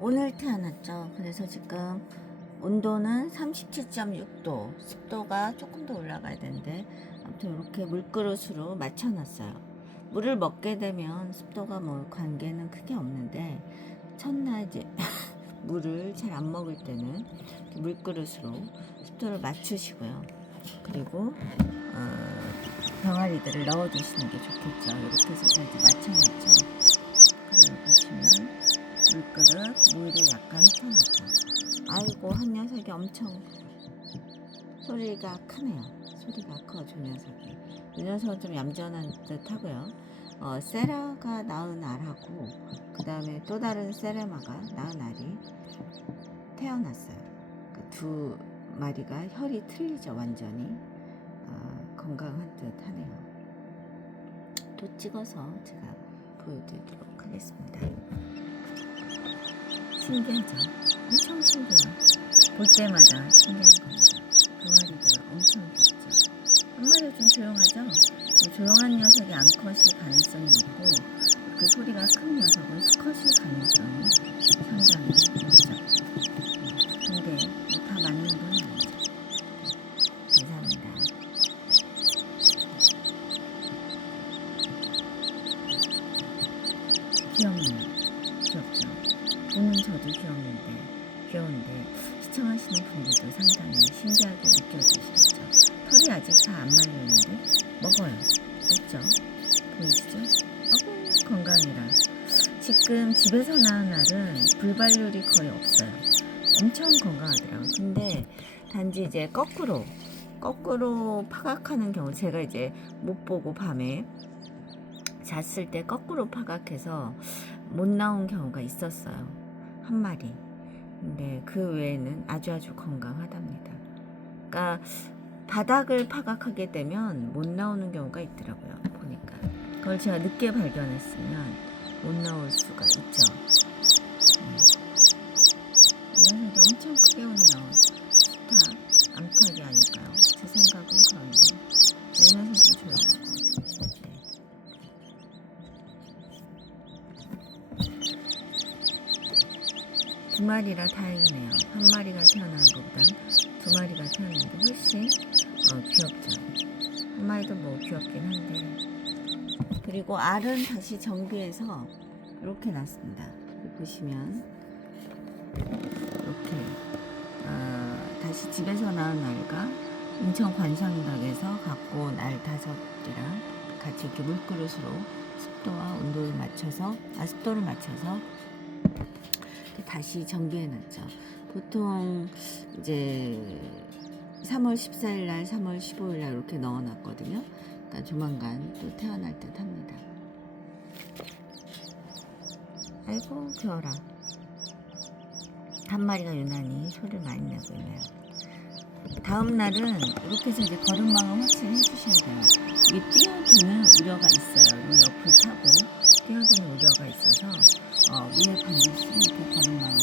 오늘 태어났죠. 그래서 지금 온도는 37.6도, 습도가 조금 더 올라가야 되는데 아무튼 이렇게 물그릇으로 맞춰놨어요. 물을 먹게 되면 습도가 뭐 관계는 크게 없는데 첫날 이제 물을 잘 안 먹을 때는 물그릇으로 습도를 맞추시고요. 그리고 병아리들을 넣어주시는 게 좋겠죠. 이렇게 해서 이제 맞춰놨죠. 그리고 보시면 물그릇 물을 약간 휘어놨죠. 아이고, 한 녀석이 엄청 소리가 크네요. 소리가 커, 저 녀석이. 이 녀석은 좀 얌전한 듯 하고요. 세라가 낳은 알하고 그 다음에 또 다른 세레마가 낳은 알이 태어났어요. 그 두 마리가 혈이 틀리죠. 완전히 건강한 듯 하네요. 또 찍어서 제가 보여드리도록 하겠습니다. 신기하죠? 엄청 신기해요. 볼 때마다 신기한 겁니다. 병아리들 엄청 귀엽죠? 한 마리 좀 조용하죠? 조용한 녀석이 암컷일 가능성이 높고 그 소리가 큰 녀석은 수컷일 가능성이 상당히 높죠. 근데 다 맞는 건 아니죠. 감사합니다. 귀엽네요. 귀엽죠? 보는 저도 귀여운데 시청하시는 분들도 상당히 신기하게 느껴지시겠죠. 털이 아직 다 안 말렸는데 먹어요. 그렇죠? 보이시죠? 아이고, 건강이라. 지금 집에서 낳은 알은 불발률이 거의 없어요. 엄청 건강하더라고요. 근데 단지 이제 거꾸로 파각하는 경우, 제가 이제 못 보고 밤에 잤을 때 거꾸로 파각해서 못 나온 경우가 있었어요. 한 마리. 근데 그 외에는 아주 건강하답니다. 그러니까 바닥을 파각하게 되면 못 나오는 경우가 있더라고요. 보니까 그걸 제가 늦게 발견했으면 못 나올 수가 있죠. 이 녀석이 엄청 크게 오네요. 암탉이 아닐까요? 제 생각은 그런데 이 녀석이 조용하고. 두 마리라 다행이네요. 한 마리가 태어나는 것보단 두 마리가 태어나는 게 훨씬 귀엽죠. 한 마리도 뭐 귀엽긴 한데. 그리고 알은 다시 정비해서 이렇게 놨습니다. 보시면 이렇게 다시 집에서 낳은 알과 인천 관상각에서 갖고 온 알 5이랑 같이 이렇게 물그릇으로 습도와 온도를 맞춰서 습도를 맞춰서 다시 정비해놨죠. 보통 이제 3월 14일 날, 3월 15일 날 이렇게 넣어놨거든요. 그러니까 조만간 또 태어날 듯 합니다. 아이고, 귀여라. 한 마리가 유난히 소리를 많이 내고 있네요. 다음 날은 이렇게 해서 이제 걸음망을 확실히 해주셔야 돼요. 이게 뛰어드는 우려가 있어요. 이 옆을 타고 뛰어드는 우려가 있어서 위에 반드시 이렇게 걸음망을